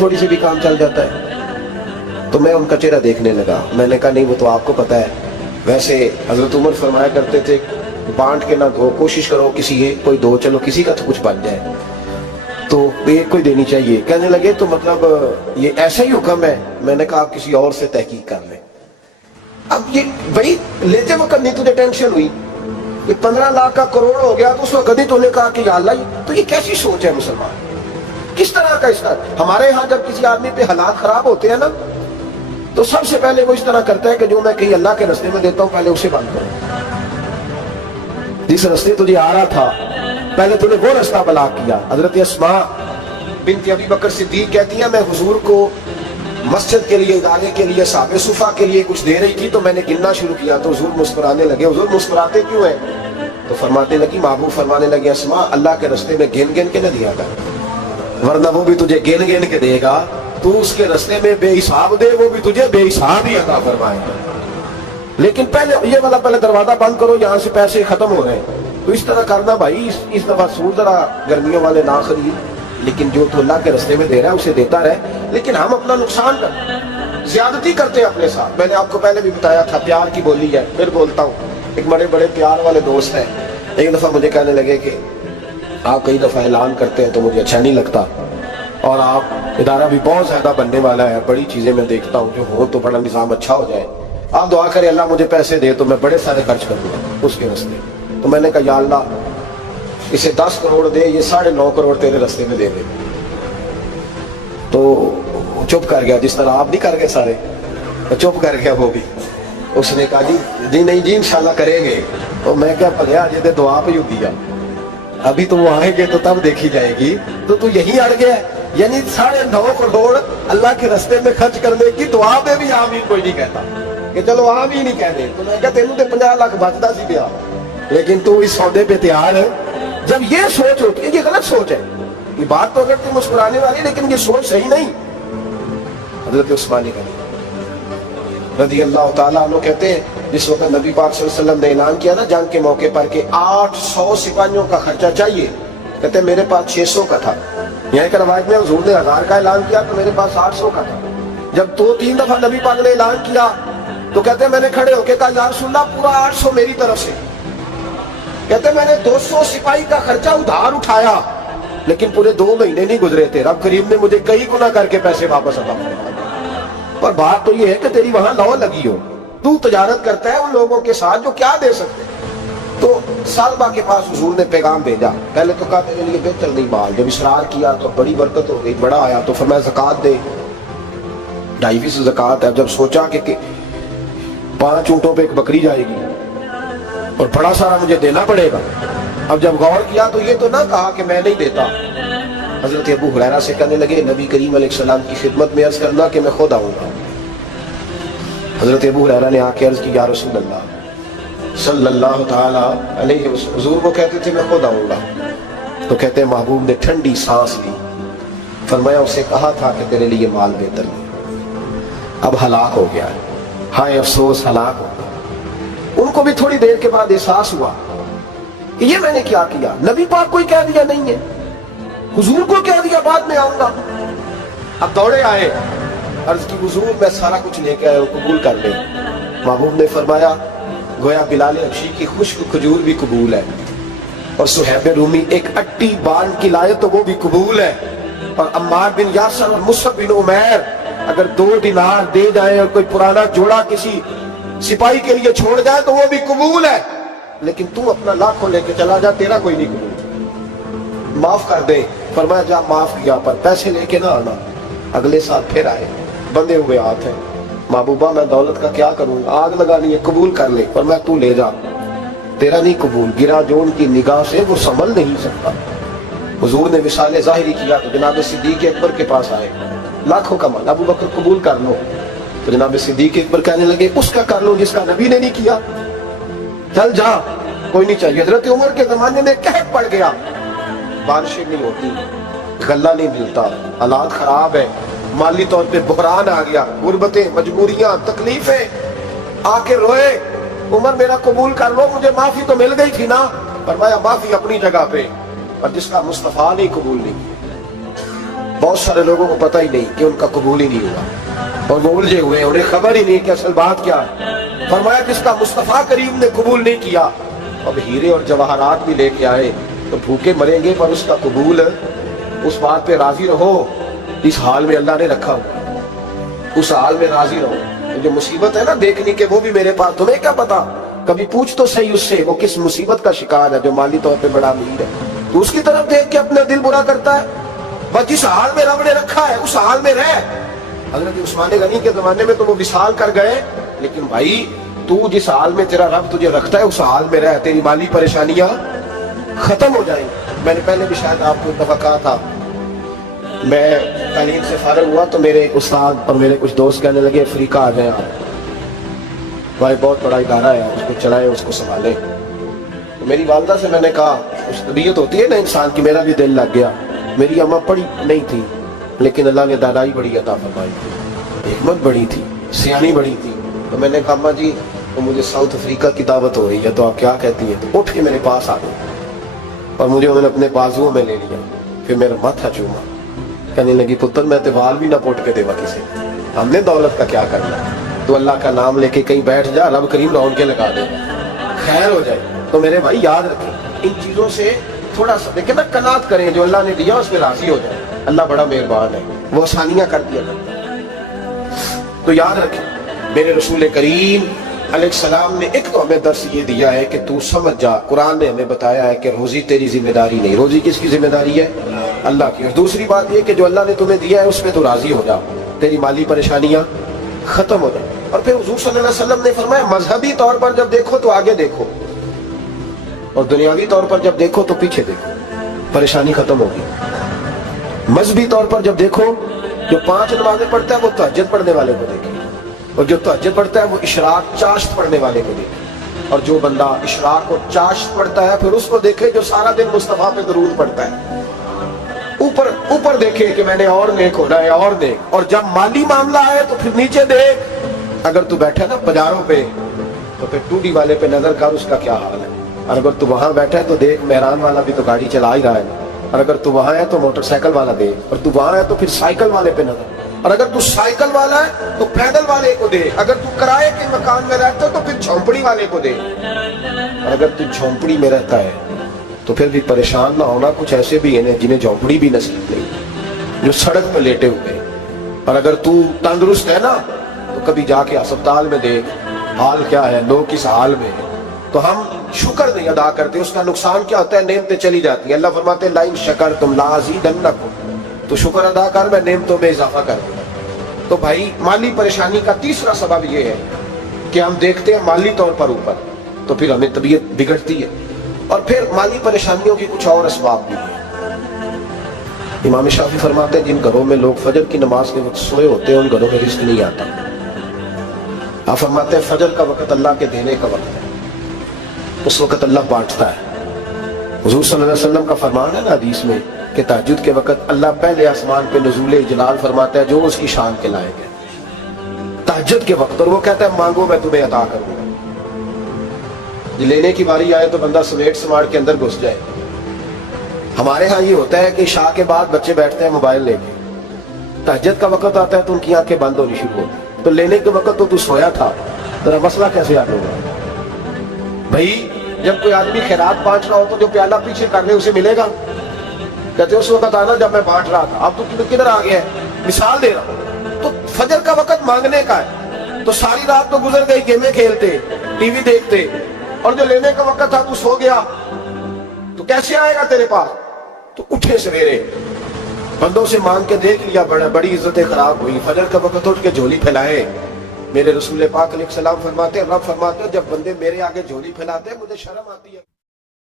थोड़ी सी भी काम चल जाता है। तो मैं उनका चेहरा देखने लगा। मैंने कहा नहीं वो तो आपको पता है, वैसे हजरत उमर फरमाया करते थे बांट के ना दो, कोशिश करो किसी एक कोई दो, चलो किसी का तो कुछ बन जाए, तो एक कोई देनी चाहिए। कहने लगे तो मतलब ये ऐसा ही हुक्म है? मैंने कहा आप किसी और से तहकीक कर लें। अब ये भाई लेते वक्त नहीं तुझे टेंशन हुई, ये 15 लाख का करोड़ हो गया तो उस वक्त नहीं तूने कहा कि या अल्लाह, तो ये कैसी सोच है मुसलमान, किस तरह का इसका? हमारे यहाँ जब किसी आदमी पे हालात खराब होते हैं ना, तो सबसे पहले वो इस तरह करता है कि जो मैं कहीं अल्लाह के रास्ते में देता हूं पहले उसे बंद करो। जिस रास्ते तुझे आ रहा था पहले तूने वो रास्ता ब्लॉक किया। हजरत अस्मा बिन्त अबी बकर सिद्दीक कहती है मैं हुजूर को मस्जिद के लिए, इदारे के लिए, साहबे सुफा के लिए कुछ दे रही थी, तो मैंने गिनना शुरू किया तो हुजूर मुस्कुराने लगे। हुजूर मुस्कुराते क्यों है? तो फरमाते लगी, महबूब फरमाने लगे अस्मा अल्लाह के रास्ते में गिन गिन के न दिया कर, वरना वो भी तुझे गिन गिन के देगा, तू उसके रास्ते में बेहिसाब दे, वो भी तुझे बेहिसाब ही अता फरमाएगा। लेकिन पहले ये वाला पहले दरवाजा बंद करो, यहाँ से पैसे खत्म हो रहे हैं। तो इस तरह करना भाई, इस दफा सूट जरा गर्मियों वाले ना खरीद, लेकिन जो तो अल्लाह के रास्ते में दे रहा है उसे देता रहे, लेकिन हम अपना नुकसान कर ज्यादती करते हैं अपने साथ। मैंने आपको पहले भी बताया था प्यार की बोली है, फिर बोलता हूँ। एक बड़े बड़े प्यार वाले दोस्त हैं, एक दफा मुझे कहने लगे कि आप कई दफा ऐलान करते हैं तो मुझे अच्छा नहीं लगता, और आप इदारा भी बहुत ज्यादा बनने वाला है, बड़ी चीजें मैं देखता हूँ जो हो तो बड़ा निजाम अच्छा हो जाए, आप दुआ करें अल्लाह मुझे पैसे दे तो मैं बड़े सारे खर्च कर दूंगा उसके रास्ते। तो मैंने कहा या अल्लाह इसे 10 करोड़ दे, ये 9.5 करोड़ तेरे रास्ते में दे दे। तो चुप कर गया, जिस तरह आप नहीं कर गए सारे, तो चुप कर गया वो भी। उसने कहा जी नहीं जी इंशाल्लाह करेंगे। तो मैं क्या भलिया जी दुआ पे होती है, अभी तो वो आएंगे तो तब देखी जाएगी। तो तू यही अड़ गया, यानी 9.5 करोड़ अल्लाह के रास्ते में खर्च करने की दुआ में भी आमीन कोई नहीं कहता कि चलो आमीन नहीं कहते। तो मैं क्या तेनू तो 50 लाख बचता सी पिया, लेकिन तू इस सौदे पे तैयार है। जब ये सोच होती है, ये गलत सोच है। ये बात तो अगर तू मुस्कुराने वाली, लेकिन ये सोच सही नहीं। हजरत उस्मान रज़ी अल्लाह ताला अन्हु कहते हैं जिस वक्त नबी पाक सल्लल्लाहु अलैहि वसल्लम ने ऐलान किया ना जंग के मौके पर कि 800 सिपाहियों का खर्चा चाहिए, कहते मेरे पास 600 का था। यहाँ की रवायत में हुजूर ने 1000 का ऐलान किया तो मेरे पास 800 का था। जब 2-3 दफा नबी पाक ने ऐलान किया तो कहते मैंने खड़े होकर कहा या रसूलल्लाह पूरा 800 मेरी तरफ से। कहते मैंने 200 सिपाही का खर्चा उधार उठाया, लेकिन पूरे 2 महीने नहीं गुजरे थे, रब करीम ने मुझे कई गुना करके पैसे वापस अता फरमाए। पर बात तो ये है कि तेरी वहां लौ लगी हो, तू तजारत करता है उन लोगों के साथ जो क्या दे सकते। तो सालबा के पास हुजूर ने पैगाम भेजा। पहले तो कहा तेरे लिए बेहतर नहीं माल, जब इसरार किया तो बड़ी बरकत हो गई, बड़ा आया तो फिर मैं ज़कात दे, 2.5 ज़कात है। जब सोचा कि 5 ऊँटों पे एक बकरी जाएगी और बड़ा सारा मुझे देना पड़ेगा, अब जब गौर किया तो ये तो ना कहा कि मैं नहीं देता। हजरत अबू हुरैरा से कहने लगे नबी करीम अलैहिस्सलाम की खिदमत में अर्ज करना कि मैं खुद आऊंगा। हजरत अबू हुरैरा ने आके अर्ज की या रसूल अल्लाह सल्लल्लाहु ताला अलैहि वसल्लम, हुजूर वो कहते थे मैं खुद आऊंगा। तो कहते हैं महबूब ने ठंडी सांस ली, फरमाया उसे कहा था कि तेरे लिए माल बेहतर नहीं, अब हलाक हो गया है, हाय अफसोस हलाक होगा। उनको भी थोड़ी देर के बाद एहसास हुआ कि ये मैंने क्या किया। नबी पाक कोई कह दिया नहीं है, हुजूर को कह दिया बाद में आऊंगा। अब दौड़े आए, अर्ज की हुजूर मैं सारा कुछ लेके आया हूं, कबूल कर ले। महबूब ने फरमाया गोया बिलाल हबशी की खुश्क खजूर भी कबूल है, और सुहैब रूमी एक अट्टी बांध की लाए तो वो भी कबूल है, और अम्मार बिन यासर और मुसअब बिन उमैर अगर 2 दिनार दे जाए और कोई पुराना जोड़ा किसी सिपाही के लिए छोड़ जाए तो वो भी कबूल है, लेकिन तू अपना लाखों लेके चला जा, तेरा कोई नहीं कबूल, माफ कर दे। फरमाया जा माफ किया, पर पैसे लेके ना आना। अगले साल फिर आए, बंधे हुए हाथ हैं, महबूबा मैं दौलत का क्या करूंगा, आग लगानी है, कबूल कर ले। पर मैं तू ले जा, तेरा नहीं कबूल, गिरा जोन की निगाह से वो संभल नहीं सकता। हुजूर ने विसाले जाहिरी किया तो जनाब सिद्दीक अकबर के पास आए, लाखों का माल, अबू बकर कबूल कर लो। तो जनाब सिद्दीक अकबर कहने लगे उसका कर लो जिसका नबी ने नहीं किया, चल जा, कोई नहीं चाहिए। हजरत उमर के जमाने में कहत पड़ गया, बारिशें नहीं होती, गल्ला नहीं मिलता, हालात खराब है, माली तौर पे बुहरान आ गया, गुर्बतें, मजबूरियां, तकलीफें, आके रोए, उमर मेरा कबूल कर लो, मुझे माफी तो मिल गई थी ना। फरमाया माफी अपनी जगह पे, और जिसका मुस्तफा ने कबूल नहीं किया। बहुत सारे लोगों को पता ही नहीं कि उनका कबूल ही नहीं हुआ और वो उलझे हुए, उन्हें खबर ही नहीं कि असल बात क्या है। फरमाया जिसका मुस्तफा करीम ने कबूल नहीं किया, अब हीरे और जवाहरात भी लेके आए तो भूखे मरेंगे, पर उसका कबूल, उस बात पे राजी रहो इस हाल में अल्लाह ने रखा हुआ, उस हाल में राजी रहो। जो मुसीबत है ना देखने के, वो भी मेरे पास, तुम्हें क्या पता, कभी पूछ तो सही उससे वो किस मुसीबत का शिकार है। जो माली तौर पे बड़ा अमीर है तो उसकी तरफ देख के अपना दिल बुरा करता है। बस जिस हाल में रब ने रखा है उस हाल में रह। हज़रत उस्मान गनी के जमाने में तो वो विसाल कर गए, लेकिन भाई तू जिस हाल में तेरा रब तुझे रखता है उस हाल में रह, तेरी माली परेशानियां खत्म हो जाएंगी। मैंने पहले भी शायद आपको एक दफा कहा था, मैं तालीम से फारिग हुआ तो मेरे एक उस्ताद और मेरे कुछ दोस्त कहने लगे अफ्रीका आ जाए आप, भाई बहुत बड़ा इदारा है, उसको चलाए, उसको संभाले। तो मेरी वालदा से मैंने कहा, उस तबीयत होती है ना इंसान की, मेरा भी दिल लग गया। मेरी अम्मा पढ़ी नहीं थी लेकिन अल्लाह ने दादाई बड़ी अता फरमाई थी, हिकमत बड़ी थी, सियानी बड़ी थी। तो मैंने कहा अम्मा जी तो मुझे साउथ अफ्रीका की दावत हो रही है, तो आप क्या कहती हैं? तो उठ के मेरे पास आ गई और मुझे उन्होंने अपने बाजुओं में ले लिया, फिर मेरा माथा चूमा, कहने लगी पुत्र मैं तो वाल भी ना पोट के देवा किसी, हमने दौलत का क्या करना, तो अल्लाह का नाम लेके कहीं बैठ जा, रब करीम रौन के लगा दे, खैर हो जाए। तो मेरे भाई याद रखें इन चीजों से थोड़ा सा देखें ना, कनात करें, जो अल्लाह ने दिया उस पर राजी हो जाए। अल्लाह बड़ा मेहरबान है, वो आसानियां कर दिया करता। तो याद रखें मेरे रसूल करीम अलैहिस्सलाम ने एक तो हमें दर्स ये दिया है कि तू समझ जा, कुरान ने हमें बताया है कि रोजी तेरी जिम्मेदारी नहीं, रोजी किसकी जिम्मेदारी है? अल्लाह की। और दूसरी बात ये कि जो अल्लाह ने तुम्हें दिया है उसमें तो राजी हो जा, तेरी माली परेशानियां खत्म हो जाए। और फिर हुजूर सल्लल्लाहु अलैहि वसल्लम ने फरमाया मजहबी तौर पर जब देखो तो आगे देखो और दुनियावी तौर पर जब देखो तो पीछे देखो, परेशानी खत्म होगी। मजहबी तौर पर जब देखो, जो 5 नमाजें पढ़ता है वो तहज्जुद पढ़ने वाले को देखे, और जो तहज्जुद पढ़ता है वो इशराक चाश्त पढ़ने वाले को देखे, और जो बंदा इशराक और चाश्त पढ़ता है फिर उसको देखे जो सारा दिन मुस्तफा पे दरूद पढ़ता है। ऊपर ऊपर देखे कि मैंने और नेक होना है और देख, और जब माली मामला है तो फिर नीचे देख। अगर तू बैठा ना बाजारों पे तो फिर टूडी वाले पे नजर कर, उसका क्या हाल है। और अगर तू वहां बैठा है तो देख मेहरान वाला भी तो गाड़ी चला ही रहा है, और अगर तू वहां है तो मोटरसाइकिल वाला देख, और तू वहां है तो फिर साइकिल वाले पे नजर, और अगर तू साइकिल वाला है तो पैदल वाले को दे, अगर तू किराए के मकान में रहता है तो फिर झोंपड़ी वाले को दे, और अगर तू झोंपड़ी में रहता है तो फिर भी परेशान ना होना, कुछ ऐसे भी हैं जिन्हें झोंपड़ी भी नसीब नहीं, जो सड़क पर लेटे हुए। और अगर तू तंदुरुस्त है ना तो कभी जाके अस्पताल में देख हाल क्या है, लोग किस हाल में है। तो हम शुक्र नहीं अदा करते, उसका नुकसान क्या होता है, नेमतें चली जाती हैं। अल्लाह फरमाते लाइन शकर तुम लाज़ीदन्नकुम, तो शुक्र अदा कर मैं नेमतों में इजाफा कर दूंगा। तो भाई माली परेशानी का तीसरा सबब ये है कि हम देखते हैं माली तौर पर ऊपर, तो फिर हमें तबीयत बिगड़ती है। और फिर माली परेशानियों की कुछ और असबाब भी है। इमाम शाफी फरमाते हैं जिन घरों में लोग फजर की नमाज के वक्त सोए होते हैं उन घरों में रिस्क नहीं आता। आप फरमाते हैं फजर का वक्त अल्लाह के देने का वक्त है, उस वक्त अल्लाह बांटता है। हुजूर सल्लल्लाहु अलैहि वसल्लम का फरमान है ना हदीस में कि तहज्जुद के वक्त अल्लाह पहले आसमान पे नुज़ूल जलाल फरमाता है जो उसकी शान के लायक है तहज्जुद के वक्त, और वो कहता है मांगो मैं तुम्हें अता करूंगा। लेने की बारी आए तो बंदा समेट समाट के अंदर घुस जाए। हमारे यहाँ ये होता है कि शाह के बाद बच्चे बैठते हैं मोबाइल लेके, तहज्जुद का वक्त आता है तो उनकी आंखें बंद होनी शुरू होती, तो लेने के वक्त तो तू सोया था, तेरा मसला कैसे हल होगा? भाई जब कोई आदमी खैरात बांट रहा हो तो जो प्याला पीछे कर ले उसे मिलेगा? कहते उस वक्त आना जब मैं बांट रहा था, अब तो किधर आ गया है? मिसाल दे रहा हूं। तो फजर का वक्त मांगने का है, तो सारी रात तो गुजर गई गेमें खेलते, टीवी देखते, और जो लेने का वक्त था तू सो गया, तो कैसे आएगा तेरे पास? तो उठे सवेरे बंदों से मांग के देख लिया, बड़ी इज्जतें खराब हुई। फजर का वक्त उठ के झोली फैलाए। मेरे रसूल पाक अलैहिस्सलाम फरमाते हैं, रब फरमाते हैं जब बंदे मेरे आगे झोली फैलाते हैं मुझे शर्म आती है।